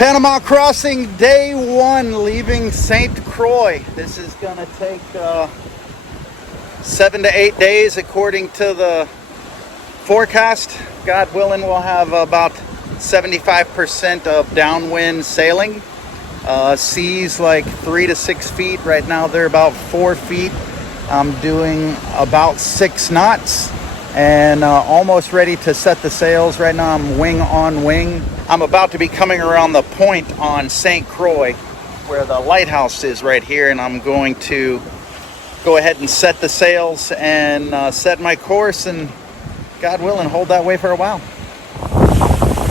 Panama crossing day one, leaving St. Croix. This is gonna take 7 to 8 days according to the forecast. God willing, we'll have about 75% of downwind sailing. Seas like 3 to 6 feet. Right now they're about 4 feet. I'm doing about 6 knots and almost ready to set the sails. Right now I'm wing on wing. I'm about to be coming around the point on St. Croix where the lighthouse is right here, and I'm going to go ahead and set the sails and set my course, and God willing, hold that way for a while.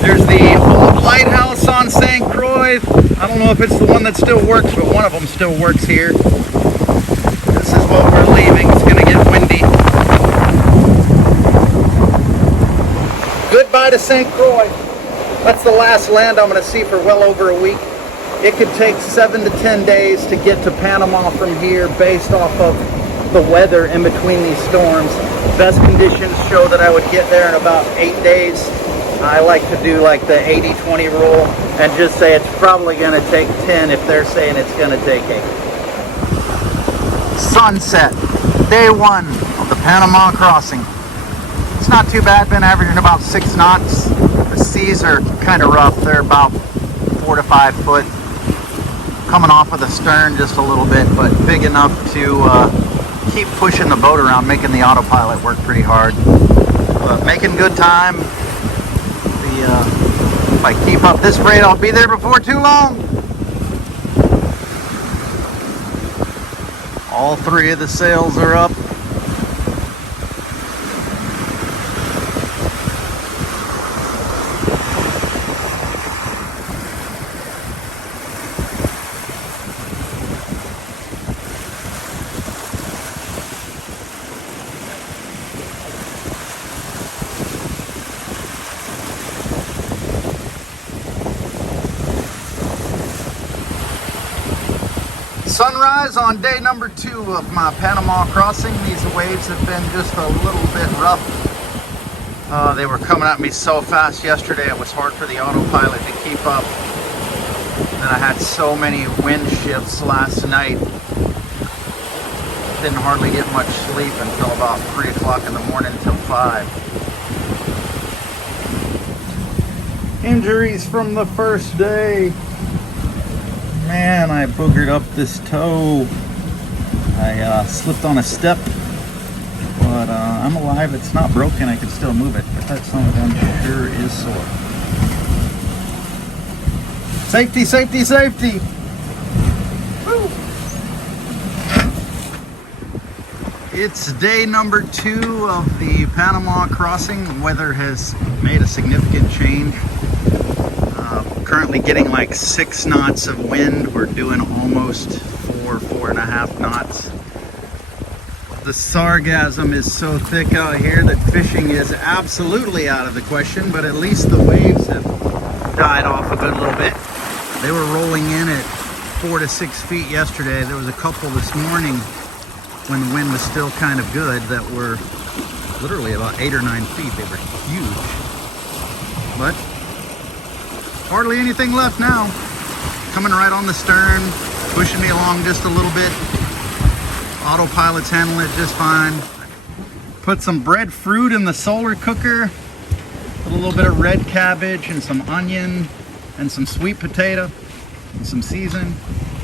There's the old lighthouse on St. Croix. I don't know if it's the one that still works, but one of them still works here. This is what we're leaving. It's gonna get windy. Goodbye to St. Croix. That's the last land I'm gonna see for well over a week. It could take 7 to 10 days to get to Panama from here based off of the weather in between these storms. Best conditions show that I would get there in about 8 days. I like to do like the 80-20 rule and just say it's probably gonna take 10 if they're saying it's gonna take 8. Sunset, day one of the Panama crossing. It's not too bad, been averaging about 6 knots. The seas are kind of rough. They're about 4 to 5 foot. Coming off of the stern just a little bit, but big enough to keep pushing the boat around, making the autopilot work pretty hard. But making good time. If I keep up this rate, I'll be there before too long. All 3 of the sails are up. Sunrise on day number 2 of my Panama crossing. These waves have been just a little bit rough. They were coming at me so fast yesterday, it was hard for the autopilot to keep up. And I had so many wind shifts last night. Didn't hardly get much sleep until about 3 o'clock in the morning till 5. Injuries from the first day. Man, I boogered up this toe. I slipped on a step, but I'm alive. It's not broken. I can still move it, but that son of a gun sure is sore. Safety, safety, safety! Woo. It's day number 2 of the Panama crossing. Weather has made a significant change. Currently getting like 6 knots of wind. We're doing almost 4.5 knots. The sargassum is so thick out here that fishing is absolutely out of the question, but at least the waves have died off a good little bit. They were rolling in at 4 to 6 feet yesterday. There was a couple this morning when the wind was still kind of good that were literally about 8 or 9 feet. They were huge. But hardly anything left now. Coming right on the stern, pushing me along just a little bit. Autopilot's handling it just fine. Put some breadfruit in the solar cooker. Put a little bit of red cabbage and some onion and some sweet potato and some seasoning.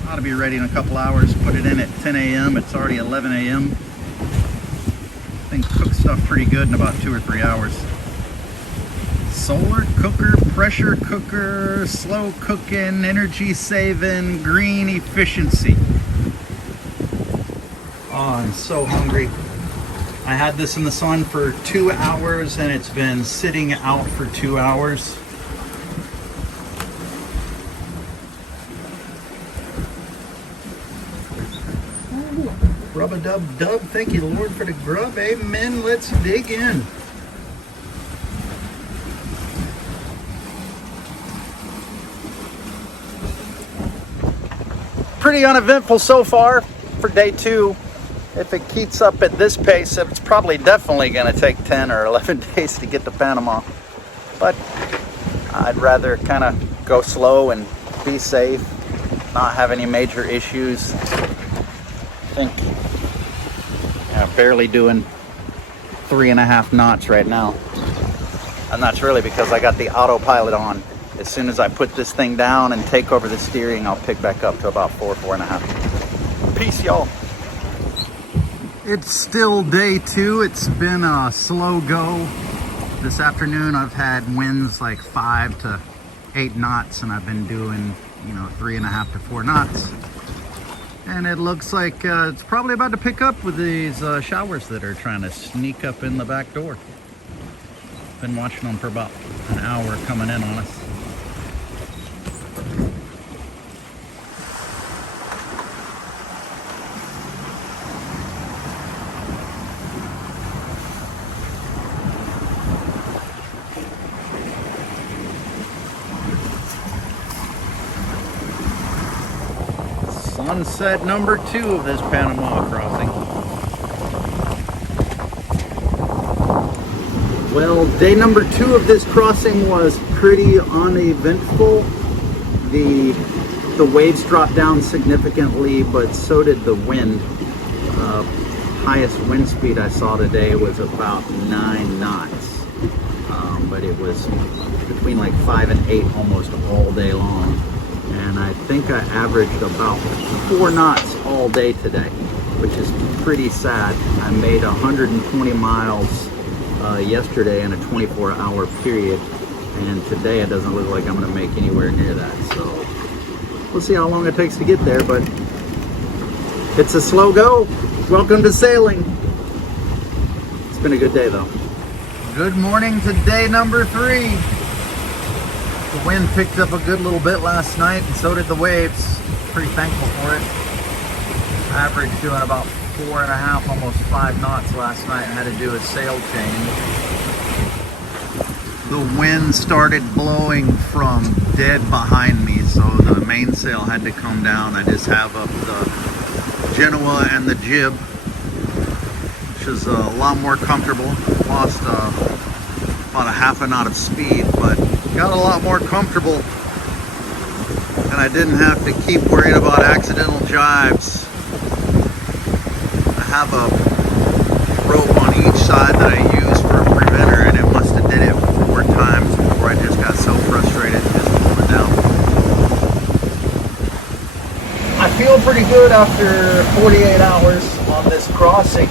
Ought to be ready in a couple hours. Put it in at 10 a.m. It's already 11 a.m. I think cook stuff pretty good in about 2 or 3 hours. Solar cooker, pressure cooker, slow cooking, energy saving, green efficiency. Oh, I'm so hungry. I had this in the sun for 2 hours and it's been sitting out for 2 hours. Rub-a-dub-dub. Thank you, Lord, for the grub. Amen. Let's dig in. Pretty uneventful so far for day 2. If it keeps up at this pace, it's probably definitely going to take 10 or 11 days to get to Panama. But I'd rather kind of go slow and be safe, not have any major issues. I think barely doing 3.5 knots right now. And that's really because I got the autopilot on. As soon as I put this thing down and take over the steering, I'll pick back up to about 4.5. Peace, y'all. It's still day 2. It's been a slow go. This afternoon I've had winds like 5 to 8 knots, and I've been doing, 3.5 to 4 knots. And it looks like it's probably about to pick up with these showers that are trying to sneak up in the back door. Been watching them for about an hour coming in on us. Sunset number 2 of this Panama crossing. Well, day number 2 of this crossing was pretty uneventful. The waves dropped down significantly, but so did the wind. Highest wind speed I saw today was about 9 knots, but it was between like 5 and 8 almost all day long. And I think I averaged about 4 knots all day today, which is pretty sad. I made 120 miles yesterday in a 24-hour period, and today it doesn't look like I'm going to make anywhere near that. So we'll see how long it takes to get there, but it's a slow go. Welcome to sailing. It's been a good day though. Good morning to day number 3. The wind picked up a good little bit last night, and so did the waves. Pretty thankful for it. Average doing about 4.5, almost 5 knots last night, and had to do a sail change. The wind started blowing from dead behind me, so the mainsail had to come down. I just have up the Genoa and the jib, which is a lot more comfortable. Lost about 1/2 knot of speed, but got a lot more comfortable, and I didn't have to keep worrying about accidental jives. I have a rope on each side that I use for a preventer, and it must have did it 4 times before I just got so frustrated and just pulled it down. I feel pretty good after 48 hours on this crossing.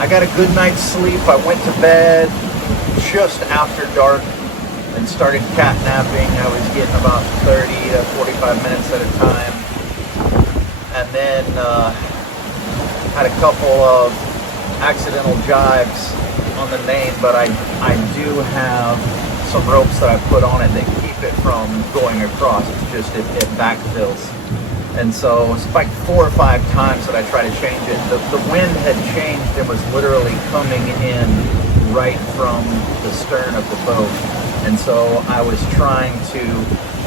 I got a good night's sleep. I went to bed just after dark and started cat napping. I was getting about 30 to 45 minutes at a time, and then had a couple of accidental jives on the main, but I do have some ropes that I put on it that keep it from going across. It's just it backfills, and so it's like 4 or 5 times that I try to change it. The wind had changed and was literally coming in right from the stern of the boat, and so I was trying to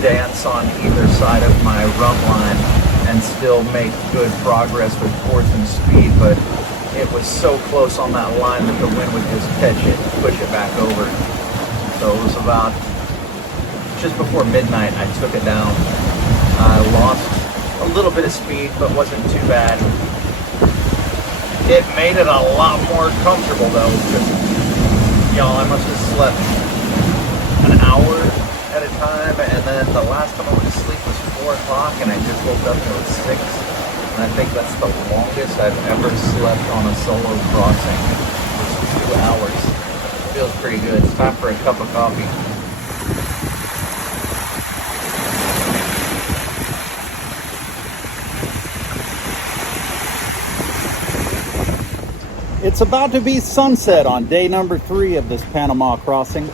dance on either side of my rum line and still make good progress with force and speed, but it was so close on that line that the wind would just catch it and push it back over. So it was about just before midnight I took it down. I lost a little bit of speed, but wasn't too bad. It made it a lot more comfortable though, because y'all, I must have slept an hour at a time, and then the last time I went to sleep was 4 o'clock, and I just woke up and it was 6. And I think that's the longest I've ever slept on a solo crossing. It's 2 hours. Feels pretty good. It's time for a cup of coffee. It's about to be sunset on day number 3 of this Panama crossing.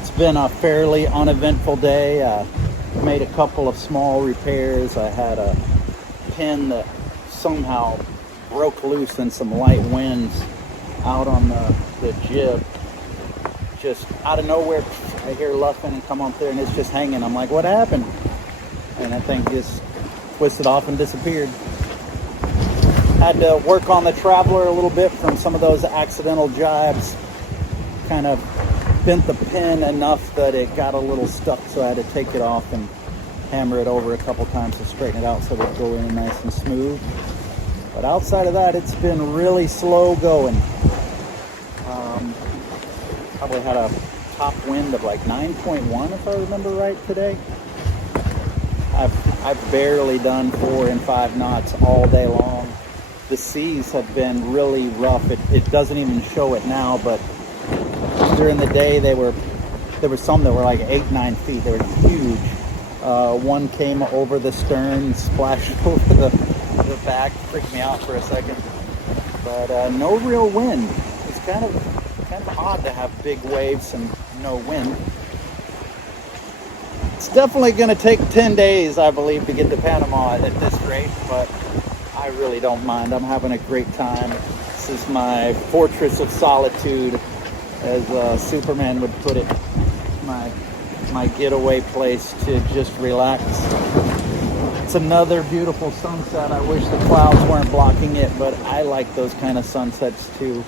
It's been a fairly uneventful day. Made a couple of small repairs. I had a pin that somehow broke loose in some light winds out on the jib. Just out of nowhere, I hear luffing and come up there, and it's just hanging. I'm like, what happened? And that thing just twisted off and disappeared. Had to work on the Traveler a little bit from some of those accidental jibes. Kind of bent the pin enough that it got a little stuck, so I had to take it off and hammer it over a couple times to straighten it out so it'd go in nice and smooth. But outside of that, it's been really slow going. Probably had a top wind of like 9.1 if I remember right today. I've barely done 4 and 5 knots all day long. The seas have been really rough. It doesn't even show it now, but during the day there were some that were like 8-9 feet. They were huge. One came over the stern, splashed over the back, freaked me out for a second. But no real wind. It's kind of odd to have big waves and no wind. It's definitely going to take 10 days, I believe, to get to Panama at this rate, but I really don't mind. I'm having a great time. This is my fortress of solitude, as Superman would put it. My getaway place to just relax. It's another beautiful sunset. I wish the clouds weren't blocking it, but I like those kind of sunsets too.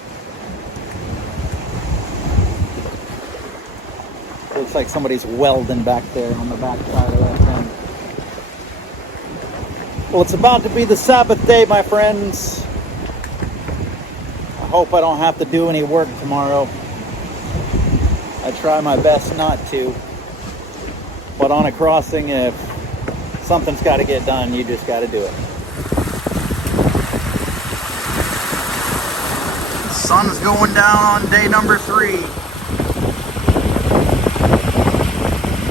Looks like somebody's welding back there on the back side of that thing. Well, it's about to be the Sabbath day, my friends. I hope I don't have to do any work tomorrow. I try my best not to. But on a crossing, if something's got to get done, you just got to do it. The sun's going down on day number 3.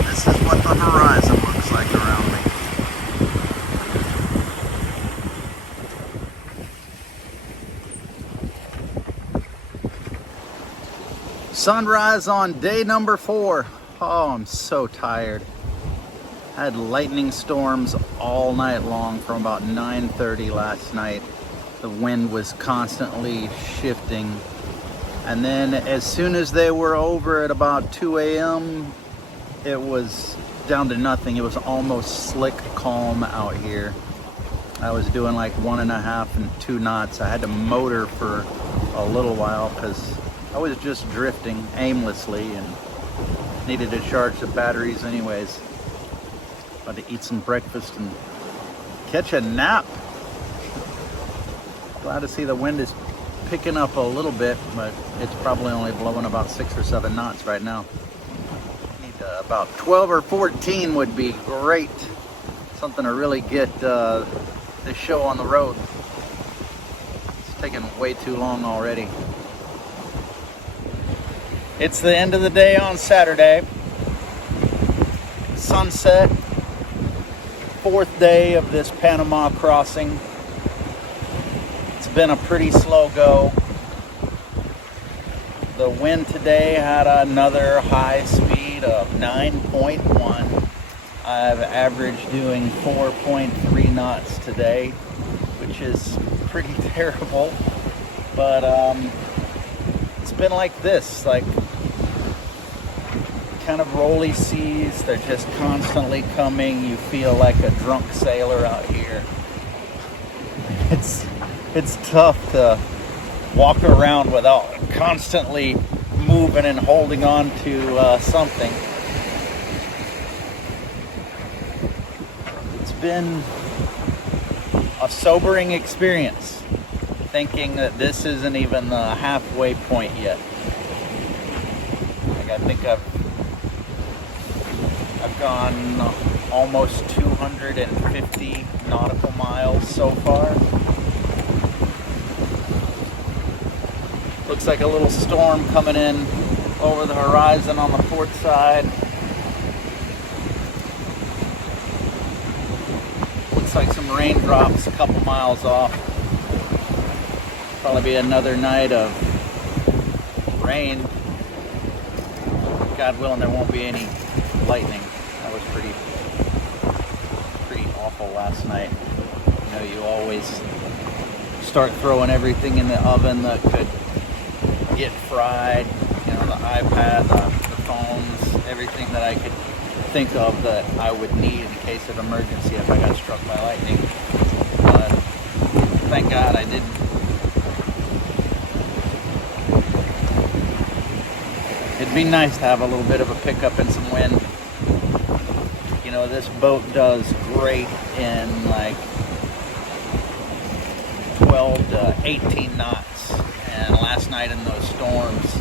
This is what the horizon looks like around me. Sunrise on day number 4. Oh, I'm so tired. I had lightning storms all night long from about 9:30 last night. The wind was constantly shifting. And then as soon as they were over at about 2 a.m., it was down to nothing. It was almost slick calm out here. I was doing like 1.5 and 2 knots. I had to motor for a little while because I was just drifting aimlessly and needed to charge the batteries anyways. About to eat some breakfast and catch a nap. Glad to see the wind is picking up a little bit, but it's probably only blowing about 6 or 7 knots right now. Need about 12 or 14 would be great. Something to really get this show on the road. It's taking way too long already. It's the end of the day on Saturday. Sunset. 4th day of this Panama crossing. It's been a pretty slow go. The wind today had another high speed of 9.1. I've averaged doing 4.3 knots today, which is pretty terrible. But it's been like this, like kind of rolly seas. They're just constantly coming. You feel like a drunk sailor out here. It's tough to walk around without constantly moving and holding on to something. It's been a sobering experience, thinking that this isn't even the halfway point yet. Like, I think I've gone almost 250 nautical miles so far. Looks like a little storm coming in over the horizon on the port side. Looks like some raindrops a couple miles off. Probably be another night of rain. God willing, there won't be any lightning. That was pretty awful last night. You know, you always start throwing everything in the oven that could get fried. You know, the iPad, the phones, everything that I could think of that I would need in case of emergency if I got struck by lightning. But thank God I didn't. It it'd be nice to have a little bit of a pickup and some wind. You know, this boat does great in like 12 to 18 knots. And last night in those storms,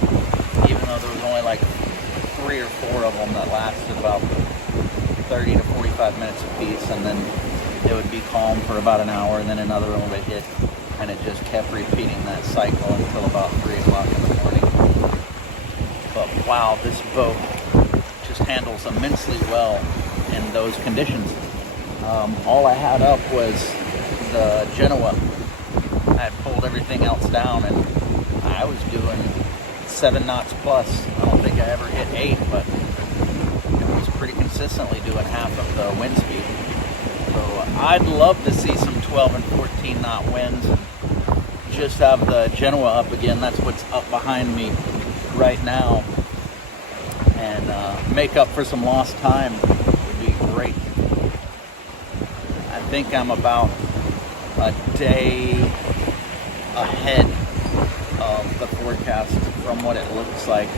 even though there was only like 3 or 4 of them that lasted about 30 to 45 minutes apiece, and then it would be calm for about an hour, and then another one would hit, and it just kept repeating that cycle until about 3 o'clock in the morning. But wow, this boat just handles immensely well in those conditions. All I had up was the Genoa. I had pulled everything else down, and I was doing 7 knots plus. I don't think I ever hit 8, but it was pretty consistently doing half of the wind speed. So I'd love to see some 12 and 14 knot winds and just have the Genoa up again. That's what's up behind me right now, and make up for some lost time would be great. I think I'm about a day ahead of the forecast from what it looks like.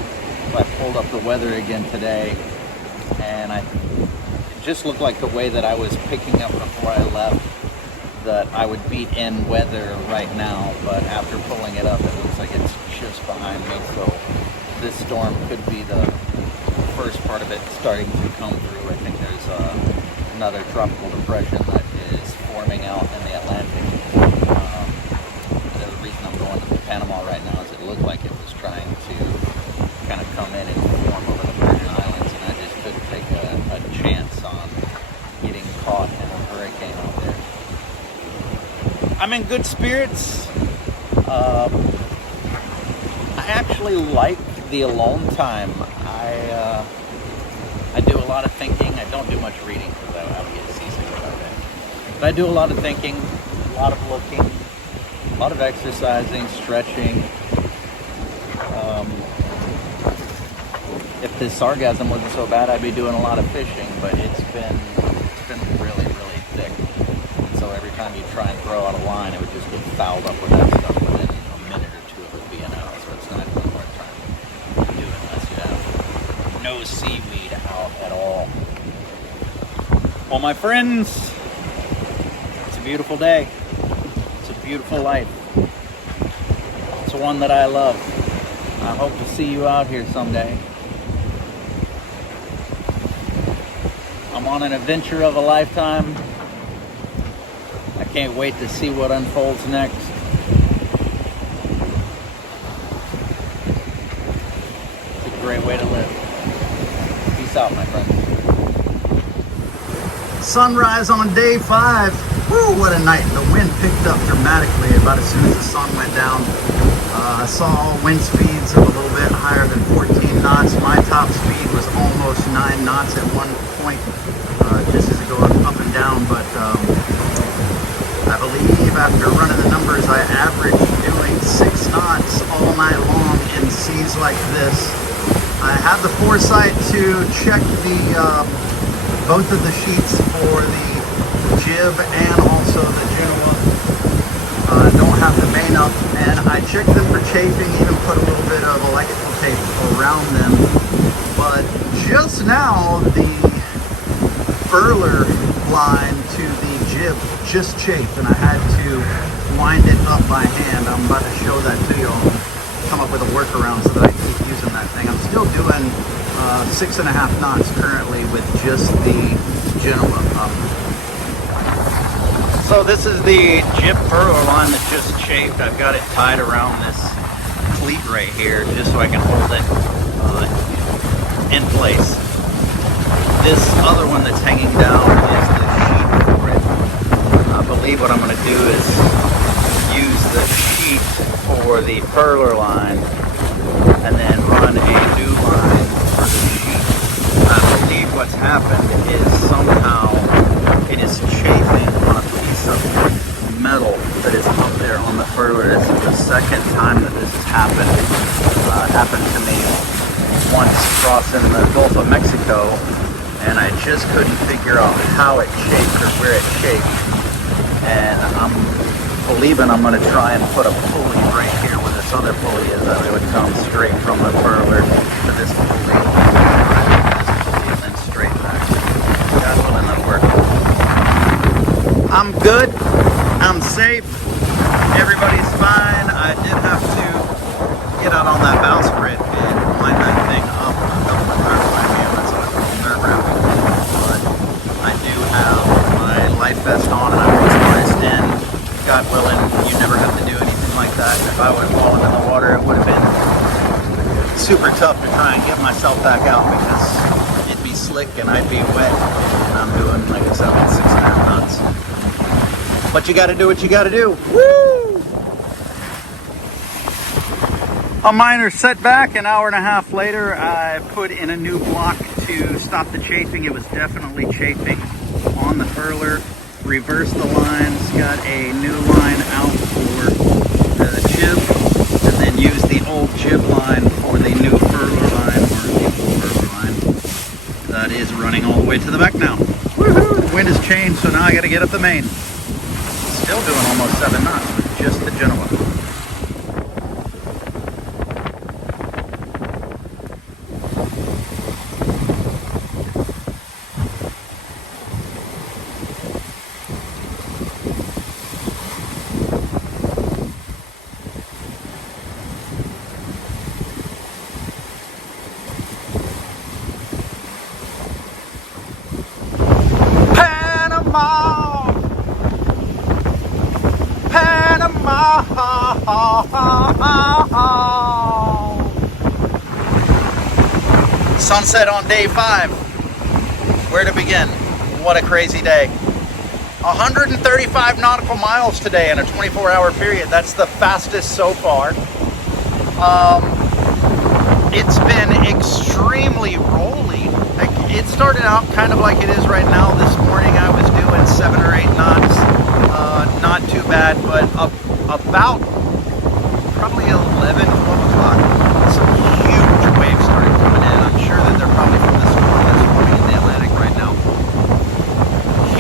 I pulled up the weather again today, and it just looked like the way that I was picking up before I left that I would beat in weather right now, but after pulling it up, it looks like it's just behind me. So this storm could be the first part of it starting to come through. I think there's another tropical depression that is forming out in the Atlantic. The reason I'm going to Panama right now is it looked like it was trying to kind of come in and form over the Virgin Islands, and I just couldn't take a chance on getting caught in a hurricane out there. I'm in good spirits. I actually like the alone time. I do a lot of thinking. I don't do much reading because I would get seasick about that. But I do a lot of thinking, a lot of looking, a lot of exercising, stretching. If this sargassum wasn't so bad, I'd be doing a lot of fishing, but it's been really, really thick. And so every time you try and throw out a line, it would just get fouled up with that stuff within a minute or two of it being out. So it's not even worth trying to do unless you have no seaweed out at all. Well, my friends, it's a beautiful day. It's a beautiful life. It's one that I love. I hope to see you out here someday. I'm on an adventure of a lifetime. I can't wait to see what unfolds next. It's a great way to live. Peace out, my friends. Sunrise on day 5. Woo, what a night. The wind picked up dramatically about as soon as the sun went down. I saw wind speeds of a little bit higher than 14 knots. My top speed was almost 9 knots at one point, just as it goes up and down. But I believe after running the numbers, I averaged doing 6 knots all night long in seas like this. I had the foresight to check both of the sheets for the jib and also the Genoa. Don't have the main up, and I checked them for chafing, even put a little bit of electrical tape around them. But just now, the furler line to the jib just chafed, and I had to wind it up by hand. I'm about to show that to you. I'll come up with a workaround so that I keep using that thing. I'm still doing 6.5 knots currently with just the Genoa up. So this is the jib furler line that just chafed. I've got it tied around this cleat right here just so I can hold it in place. This other one that's hanging down is the sheet for it. I believe what I'm going to do is use the sheet for the furler line and then run a new line for the sheet. I believe what's happened is somehow it is chafing on a piece of metal that is up there on the furler. This is the second time that this has happened. It happened to me once crossing the Gulf of Mexico, and I just couldn't figure out how it chafed or where it chafed. And I'm believing I'm going to try and put a pulley right here where this other pulley is. That it would come straight from the furler to this straight back. And then straight back. God willing, that'll work. I'm good. I'm safe. Everybody's fine. I did have to get out on that bowsprit and climb that thing up a couple of times by me. That's a little nerve-wracking. But I do have my life vest on and I'm pressurized in. God willing, you never have to do anything like that. If I would have fallen in the water, it would have been super tough to try and get myself back out because it'd be slick and I'd be wet. And I'm doing, like I said, 6.5 knots. But you gotta do what you gotta do. Woo! A minor setback. An hour and a half later, I put in a new block to stop the chafing. It was definitely chafing on the furler. Reversed the lines, got a new line out for the jib, and then used the old jib line for the new furler line, or the old furler line. That is running all the way to the back now. Woohoo! The wind has changed, so now I gotta get up the main. Still doing almost 7 knots with just the Genoa. Sunset on day 5. Where to begin? What a crazy day. 135 nautical miles today in a 24-hour period. That's the fastest so far. It's been extremely rolly. Like, it started out kind of like it is right now. This morning I was doing 7 or 8 knots. Not too bad, but about probably 11, 12 o'clock, some huge waves started coming in. I'm sure that they're probably from the storm that's forming in the Atlantic right now.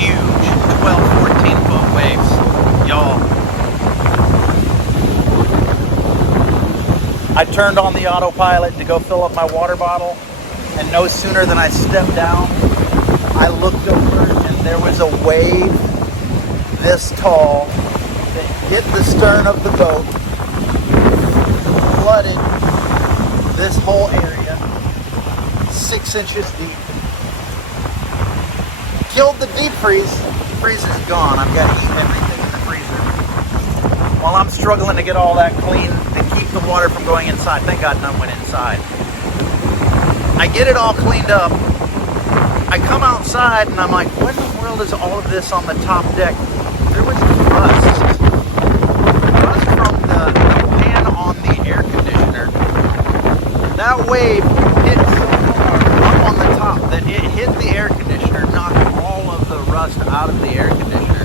Huge 12, 14 foot waves. Y'all. I turned on the autopilot to go fill up my water bottle, and no sooner than I stepped down, I looked over and there was a wave this tall that hit the stern of the boat, flooded this whole area 6 inches deep, killed the deep freeze. The freezer's gone. I've got to eat everything in the freezer while I'm struggling to get all that clean to keep the water from going inside. Thank God none went inside. I get it all cleaned up. I come outside and I'm like, what in the world is all of this on the top deck? There was rust from the pan on the air conditioner. That wave hit so hard up on the top that it hit the air conditioner, knocked all of the rust out of the air conditioner,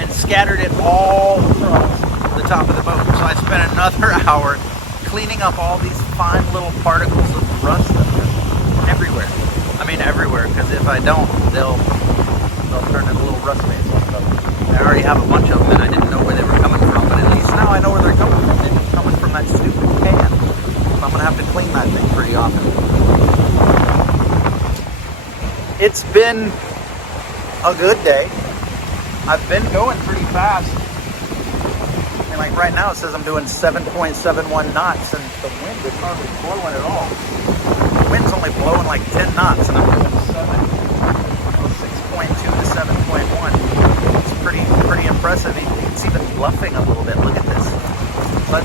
and scattered it all across the top of the boat. So I spent another hour cleaning up all these fine little particles of rust everywhere. I mean everywhere, because if I don't, they'll turn into little rust baits. I already have a bunch of them and I didn't know where they were coming from, but at least now I know where they're coming from. They're coming from that stupid pan. So I'm going to have to clean that thing pretty often. It's been a good day. I've been going pretty fast. I mean, like right now it says I'm doing 7.71 knots and the wind is hardly blowing at all. The wind's only blowing like 10 knots and I'm doing 6.2 to 7.1. It's pretty impressive. It's even bluffing a little bit. Look at this.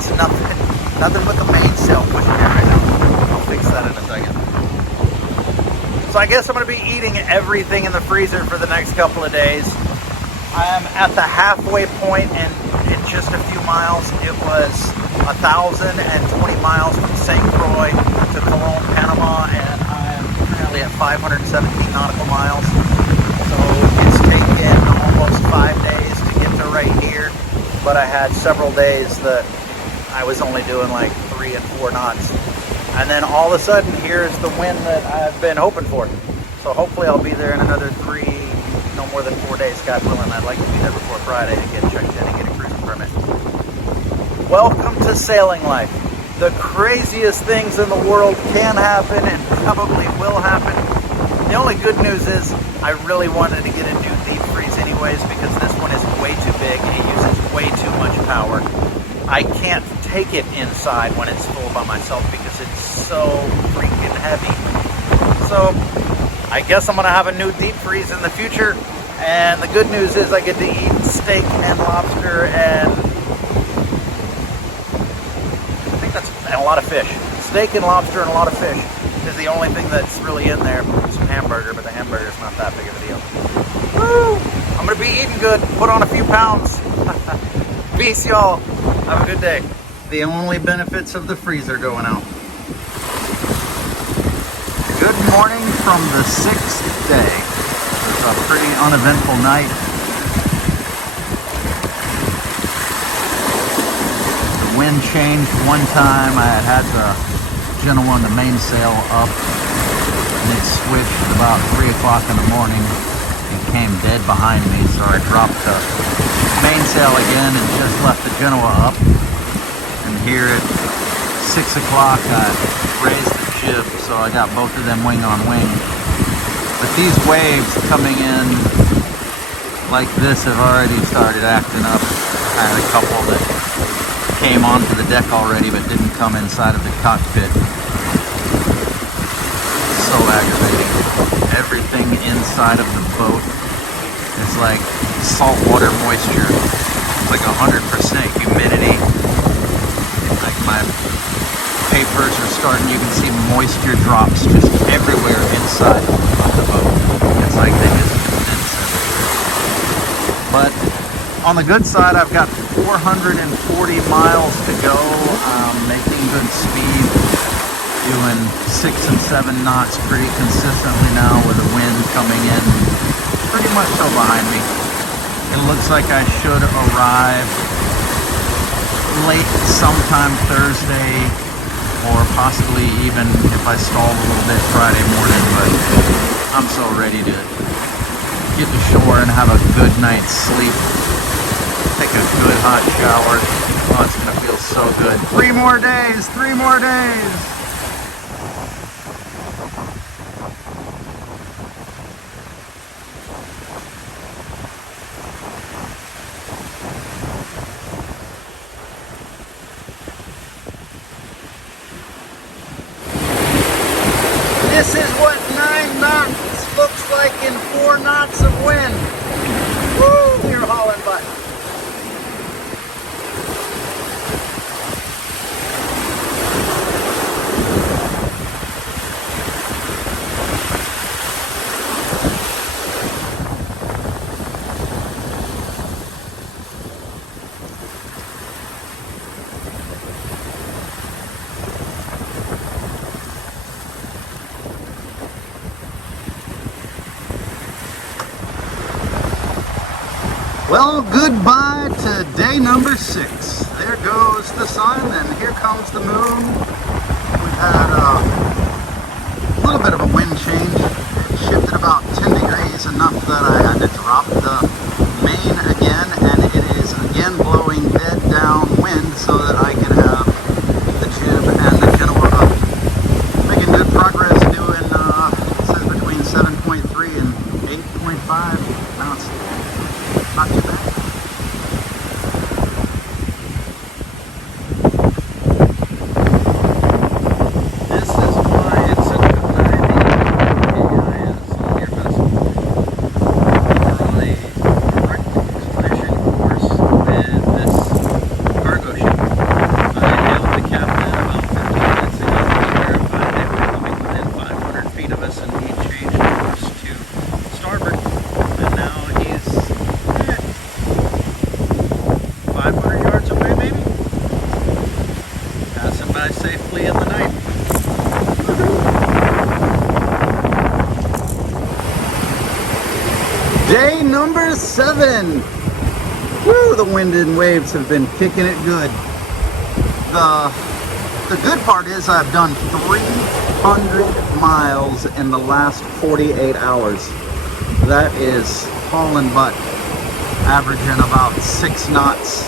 So that's nothing but the mainsail pushing it right now. I'll fix that in a second. So I guess I'm going to be eating everything in the freezer for the next couple of days. I am at the halfway point and in just a few miles. It was 1,020 miles from St. Croix to Cologne, Panama, and I'm currently at 517 nautical miles. So it's taken almost 5 days to get to right here, but I had several days that I was only doing like 3 and 4 knots. And then all of a sudden, here's the wind that I've been hoping for. So hopefully I'll be there in another 3, no more than 4 days, God willing. I'd like to be there before Friday to get checked in and get a cruising permit. Welcome to sailing life. the craziest things in the world can happen and probably will happen. The only good news is I really wanted to get a new deep freeze anyways, because this one is way too big. It uses way too much power. I can't take it inside when it's full by myself because it's so freaking heavy. So I guess I'm gonna have a new deep freeze in the future. And the good news is I get to eat steak and lobster and I think that's and a lot of fish. Steak and lobster and a lot of fish is the only thing that's really in there. Some hamburger, but the hamburger is not that big of a deal. Woo! I'm gonna be eating good, put on a few pounds. Peace, y'all. Have a good day. The only benefits of the freezer going out. Good morning from the 6th day. It's a pretty uneventful night. The wind changed one time. I had the Genoa on the mainsail up, and it switched about 3 o'clock in the morning and came dead behind me, so I dropped the mainsail again and just left the Genoa up. And here at 6 o'clock I raised the jib, so I got both of them wing on wing. But these waves coming in like this have already started acting up. I had a couple that came onto the deck already but didn't come inside of the cockpit. So aggravating. Everything inside of the boat is like saltwater moisture. It's like 100% humidity. Like my papers are starting, you can see moisture drops just everywhere inside of the boat. It's like they just condense everywhere. But on the good side, I've got 440 miles to go. Making good speed, doing 6 and 7 knots pretty consistently now with the wind coming in pretty much so behind me. It looks like I should arrive late sometime Thursday, or possibly even if I stalled a little bit Friday morning, but I'm so ready to get to shore and have a good night's sleep. Take a good hot shower. Oh, it's gonna feel so good. 3 more days, 3 more days. This is what 9 knots looks like in 4 knots of wind. Woo, you're hauling butt. Well, goodbye to day number 6. There goes the sun, and here comes the moon. We've had a little bit of a wind change. It shifted about 10 degrees, enough that I had to drop the main again, and it is again blowing dead downwind so that I can have the jib and the Genoa up. Making good progress, doing, it says between 7.3 and 8.5 knots. Not too bad. This is why it's such a good idea on your vessel. We're on a direct collision course with this cargo ship. I hailed the captain about 15 minutes ago to verify they were coming within 500 feet of us, and he changed course to starboard. And now he's 500 yards away, maybe? Passing by safely in the night. Day number 7! Woo, the wind and waves have been kicking it good. The good part is I've done 300 miles in the last 48 hours. That is hauling butt. Averaging about 6 knots.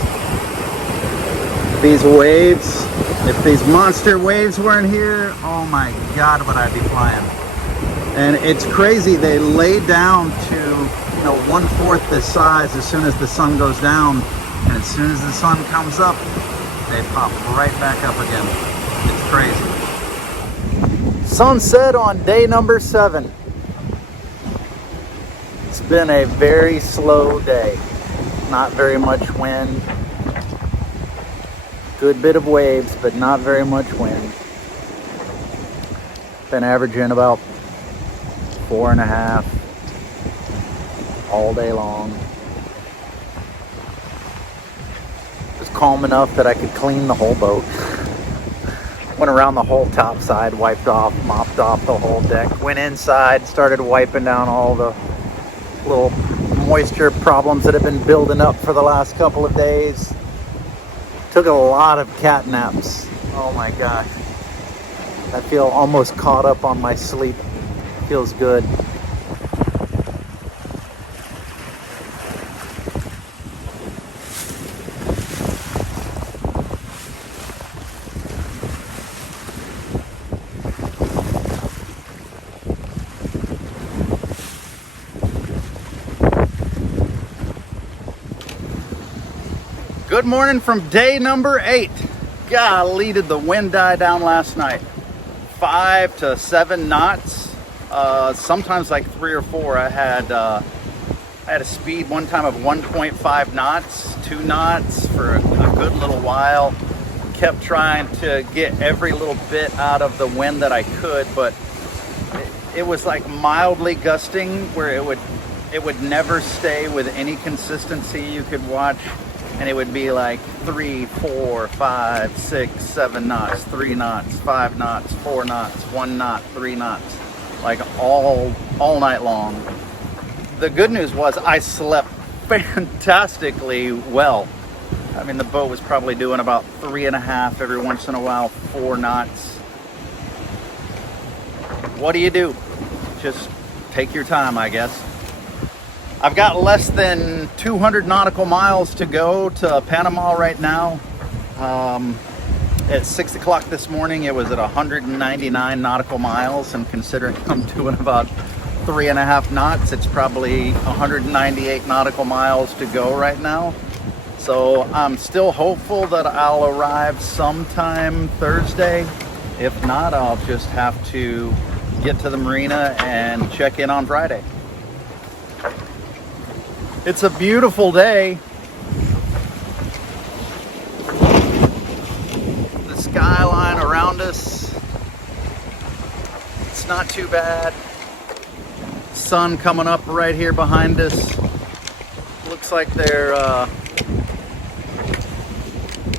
These waves If these monster waves weren't here, oh my God, would I be flying. And it's crazy, they lay down to, you know, 1/4 this size as soon as the sun goes down. And as soon as the sun comes up, they pop right back up again. It's crazy. Sunset on day number 7. It's been a very slow day. Not very much wind. Good bit of waves, but not very much wind. Been averaging about 4.5 all day long. It was calm enough that I could clean the whole boat. Went around the whole top side, wiped off, mopped off the whole deck. Went inside, started wiping down all the little moisture problems that have been building up for the last couple of days. Took a lot of cat naps. Oh my gosh. I feel almost caught up on my sleep. Feels good. Good morning from day number 8. Golly, did the wind die down last night. 5 to 7 knots. Sometimes like 3 or 4. I had a speed one time of 1.5 knots, 2 knots for a good little while. Kept trying to get every little bit out of the wind that I could, but it was like mildly gusting where it would never stay with any consistency you could watch. And it would be like 3, 4, 5, 6, 7 knots, 3 knots, 5 knots, 4 knots, 1 knot, 3 knots, like all night long. The good news was I slept fantastically well. I mean, the boat was probably doing about 3.5, every once in a while, 4 knots. What do? Just take your time, I guess. I've got less than 200 nautical miles to go to Panama right now. At 6 o'clock this morning, it was at 199 nautical miles, and considering I'm doing about 3.5 knots, it's probably 198 nautical miles to go right now. So I'm still hopeful that I'll arrive sometime Thursday. If not, I'll just have to get to the marina and check in on Friday. It's a beautiful day. The skyline around us, it's not too bad. Sun coming up right here behind us. Looks like there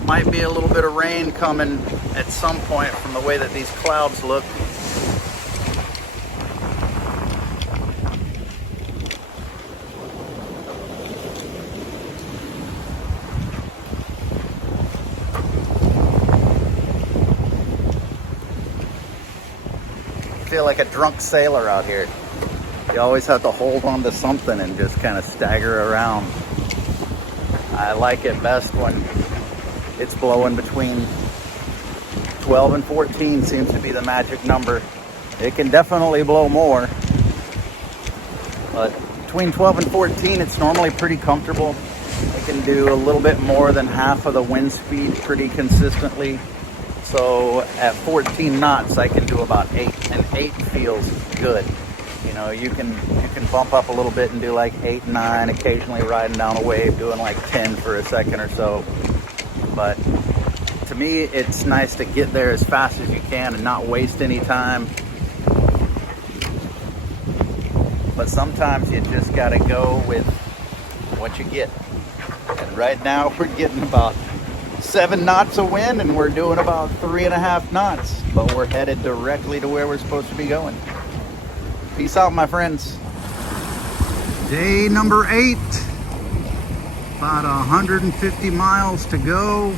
might be a little bit of rain coming at some point from the way that these clouds look. Feel like a drunk sailor out here. You always have to hold on to something and just kind of stagger around. I like it best when it's blowing between 12 and 14 seems to be the magic number. It can definitely blow more, but between 12 and 14 it's normally pretty comfortable. I can do a little bit more than half of the wind speed pretty consistently. So at 14 knots, I can do about 8, and 8 feels good. You know, you can bump up a little bit and do like 8, 9, occasionally riding down a wave, doing like 10 for a second or so. But to me, it's nice to get there as fast as you can and not waste any time. But sometimes you just gotta go with what you get. And right now we're getting about 7 knots of wind, and we're doing about 3.5 knots, but we're headed directly to where we're supposed to be going. Peace out, my friends. Day number 8, about 150 miles to go,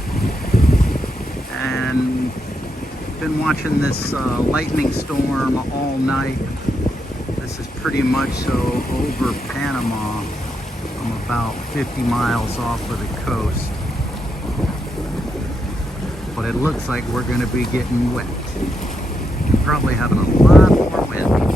and been watching this lightning storm all night. This is pretty much so over Panama. I'm about 50 miles off of the coast. but it looks like we're going to be getting wet. Probably having a lot more wind.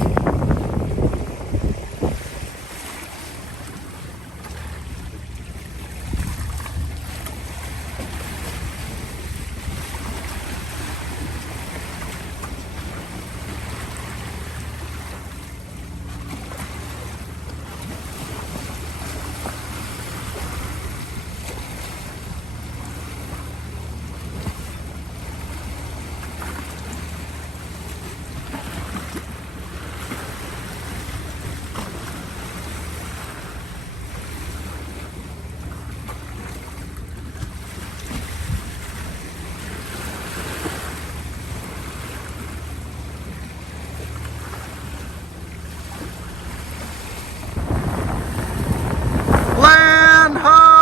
Land ho!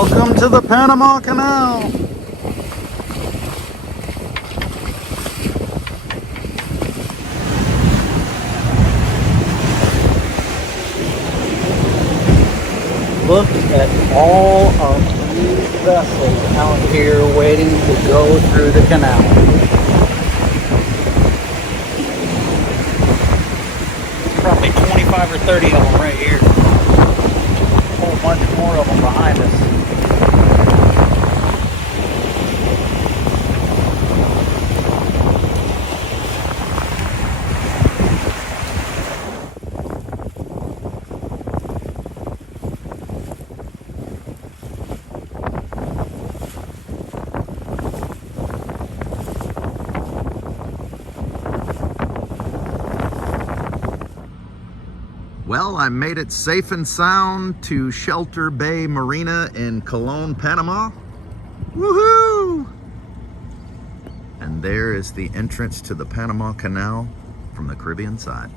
Welcome to the Panama Canal. Look at all of these vessels out here waiting to go through the canal. Probably 25 or 30 of them right here. A whole bunch more of them behind us. Well, I made it safe and sound to Shelter Bay Marina in Cologne, Panama. Woohoo! And there is the entrance to the Panama Canal from the Caribbean side.